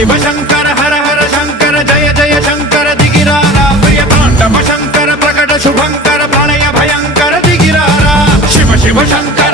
शिव शंकर हर हर शंकर जय जय शंकर दिगिरारा प्रिय तांडव शंकर प्रकट शुभंकर प्रलय भयंकर दिगिरारा शिव शिव शंकर